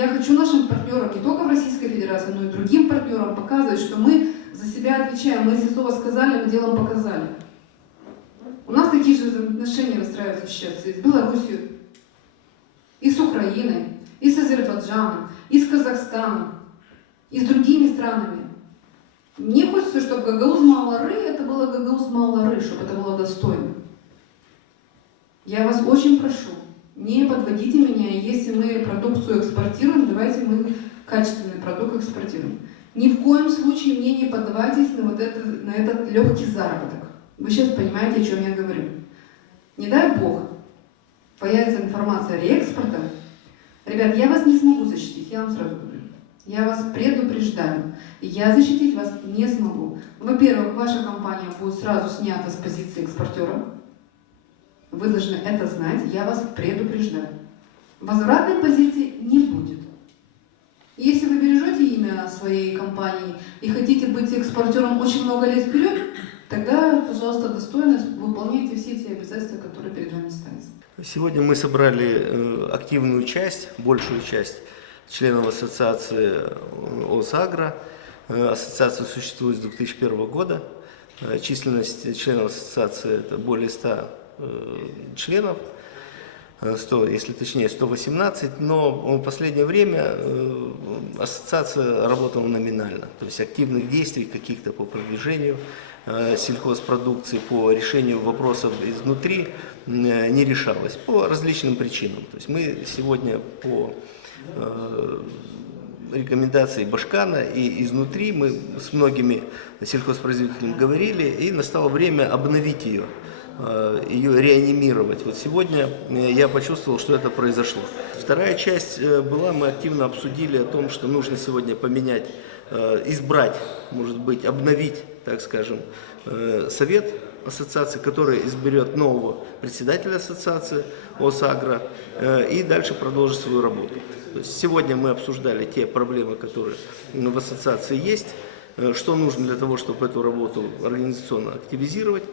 Я хочу нашим партнерам, не только в Российской Федерации, но и другим партнерам показывать, что мы за себя отвечаем. Мы если слово сказали, мы делом показали. У нас такие же отношения выстраиваются сейчас и с Белоруссией, и с Украиной, и с Азербайджаном, и с Казахстаном, и с другими странами. Мне хочется, чтобы Гагауз Малары это было Гагауз Малары, чтобы это было достойно. Я вас очень прошу, не подводите меня, если мы продукцию экспортируем, давайте мы качественный продукт экспортируем. Ни в коем случае мне не поддавайтесь на этот легкий заработок. Вы сейчас понимаете, о чем я говорю. Не дай бог, появится информация реэкспорта. Ребят, я вас не смогу защитить, я вам сразу говорю. Я вас предупреждаю. Я защитить вас не смогу. Во-первых, ваша компания будет сразу снята с позиции экспортера. Вы должны это знать, я вас предупреждаю. Возвратной позиции не будет. Если вы бережете имя своей компании и хотите быть экспортером очень много лет вперед, тогда, пожалуйста, достойно выполняйте все те обязательства, которые перед вами ставятся. Сегодня мы собрали активную часть, большую часть членов ассоциации ОСАГРО. Ассоциация существует с 2001 года. Численность членов ассоциации это более 100 членов, 100, если точнее 118, но в последнее время ассоциация работала номинально, то есть активных действий каких-то по продвижению сельхозпродукции, по решению вопросов изнутри не решалось по различным причинам. То есть мы сегодня по рекомендации Башкана и изнутри мы с многими сельхозпроизводителями говорили, и настало время обновить ее реанимировать. Вот сегодня я почувствовал, что это произошло. Вторая часть была, мы активно обсудили о том, что нужно сегодня поменять, избрать, может быть, обновить, так скажем, совет ассоциации, который изберет нового председателя ассоциации ОСАГРО и дальше продолжит свою работу. То есть сегодня мы обсуждали те проблемы, которые в ассоциации есть, что нужно для того, чтобы эту работу организационно активизировать.